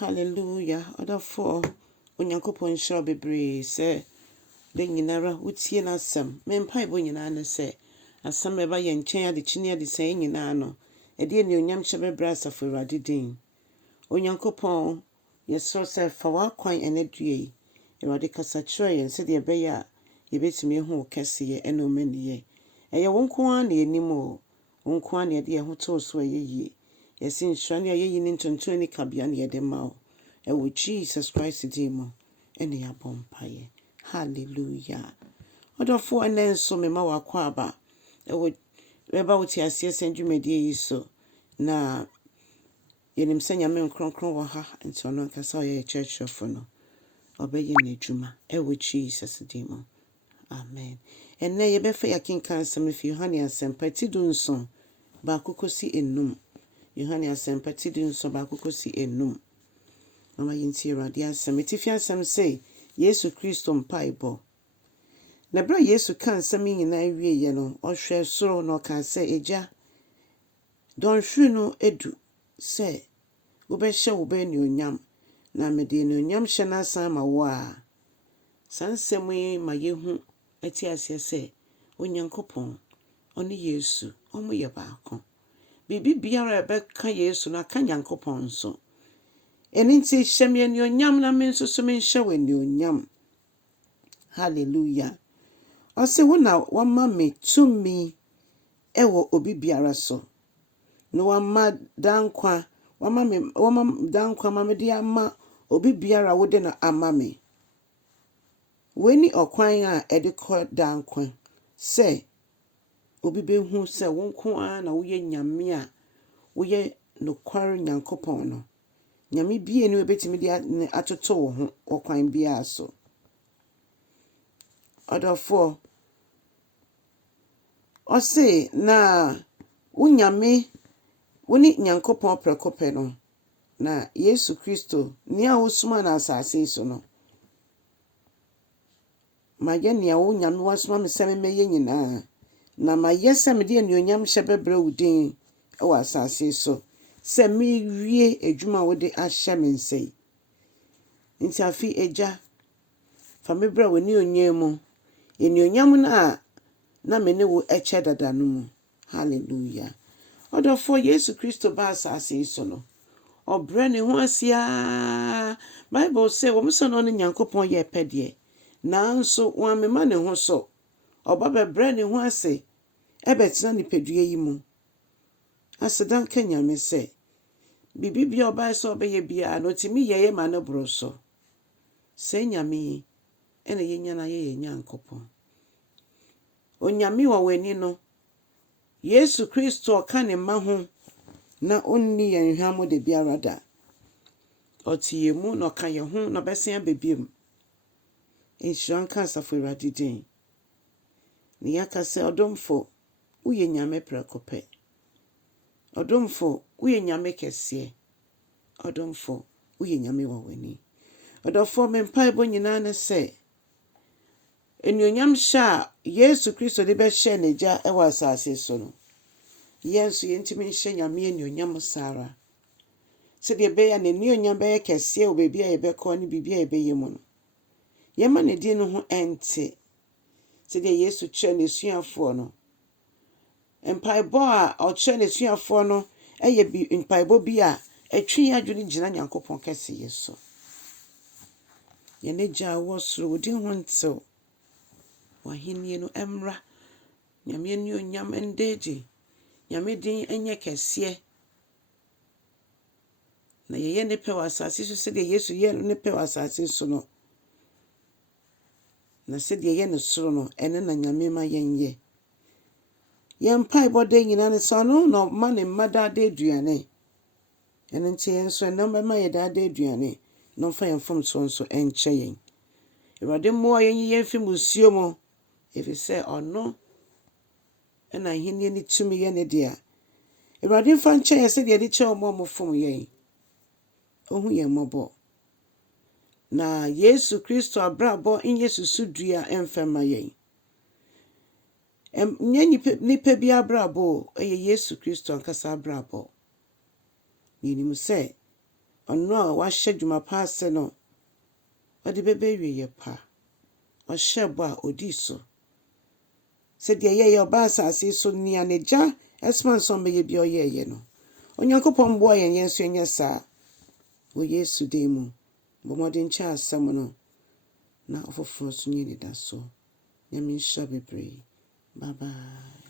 Hallelujah. Other four. Onyankopon shall be brave, say. Then you never would see an assam. Men pie when you nana say. As some ever yen chair the chinia the saying in ano. A dear new yam shabby brass of a radidin. Onyankopon, yes, so say for our coin and a due. A radicasa tray and said the abeya. You bet me who cassie and no many ye. A ya won't quan ye any more. Won't quan ye dear who told sway ye. Yes, in Shania ye into 20 cabian ye de mouth. And with Jesus Christ demo. And ya bompaye. Hallelujah. Other four and then so me ma wakwaba. E would about yes, yes, and you may dear so. Na yenim senya men kronkron wa ha nti ono kasa ye church of no. Obeye na djuma. E with Jesus demo. Amen. And na ye be fa yakin kan sam if Yohanne asempati dunson. Ba kokosi enum. Yohanne asempati dunson ba kokosi enum. Mama yinti Awurade asem etifi asem say Yesu Mpaebɔ. Na bra Yesu kan asem nyina wie ye no ohwe soro no kan say eja don hwe no edu say wo be hye wo be nyonyam na me de nyonyam hye na san ma wo a sansem yi ma yehu ati ase say Onyankopɔn oni Yesu omo ye baako bibi biara be ka Yesu na ka Nyankopɔn so. Eninti shemye nyonyam na men so men hye nyonyam. Hallelujah. Ose wona wama me tumi ewo obi biara so. No wama dankwa wama dankwa ma me de ama obi biara wo de na ama me. Weni okwan a ede ko dankwa se obi behu se wonko a na wo ye nyame a wo ye nokware Nyankopɔn no. Nyame bie no ebetimi de atoto wo ho okwan bia so. Odofo o say na unyame woni Nyankopɔn prekope no na Yesu Kristo ni a wosuma na asase so no. Ma ye ni a unyame wasuma me se meye nyina na ma yesa me de anuonyam hye bebre wudin e wa asase so. Se mi wie edwuma wo de ahye me nsei. Nti afi eja fa me bra woni onyemu enuonyam na me ne wo eche dada no mu. Hallelujah. Odofo Yesu Kristo ba asase so no obre ne ho asia. Bible say wo mso no Nyankopɔn ye pede nanso wa mema ne ho so oba bebre ne ho ase ebetena ni pedua yi mu. Asedan kanyame se bibi bia oba so obeye bia no timi yeye ma ne bro so. Se nyame ene yenya na ye Nyankopɔn. Onyame wa wani no Yesu Kristo ka ne ma ho na onni ye nhwamo de biara da. Otiye mu no ka ye ho na besen abebiem. Enhyiran ka asafo Awurade din. Ni yaka se odomfo uye nyame prekope. Odomfo uye nyame kese. Odomfo uye nyame wa wani. Odofo me mpaebɔ nyina ne se enuonyam hye Yesu Kristo de be hye neja e wa asase so no. Yensu yentimi hye nyame enuonyam sara. Se de be ya ne enuonyam be kese o bebi a ye be ko ne bibi a ye be yemu no. Yema ne din no ho ente. Se de Yesu kye ne suafo no. Mpaebɔ a o kye ne suafo no eye bi mpaebɔ bi a etwi adwene gina Nyankopɔn kese Yesu. Ye ne ja wo soro din ho ntew. Wahenie no emra. Nyame enuonyam endeji. Nyame din enye kese. Na ye ne pe wasase so se de Yesu ye ne pe wasase so no. Na se de ye ne soro no ene na nyame ma yenye. Ye mpaebɔ de nyina ne so no no ma ne mada de aduane. Ene nti enso no ma ye da de aduane. No fa yemfom so enche yen. Awurade mo ayenyi yemfi musuo mo. Efi se ono ena hini ni tumi ye ne dia. Awurade fa nche ye se de de che omo fom yen. Ohu ye mobo. Na Yesu Kristo abrabo in Yesu sudua emfema yen. Nye nipa bi abrabo eye Yesu Kristo ankasa abrabo. Ni mu se ɔno a wahyɛ dwuma pa ase no ɔde bɛbɛ wie pa ɔhyɛ bɔ a odi so sɛ deɛ yɛyɛ ɔba asase so nia ne gya ɛsoma nsɔm bɛyɛ bi ɔyɛyɛ no onyankopɔn boa yɛn so nyɛ saa wɔ Yesu din mu bɔ mmɔden kyɛ asɛm no na ɔfoforɔ so nyɛ ne da so nyame nhyira bebree bye bye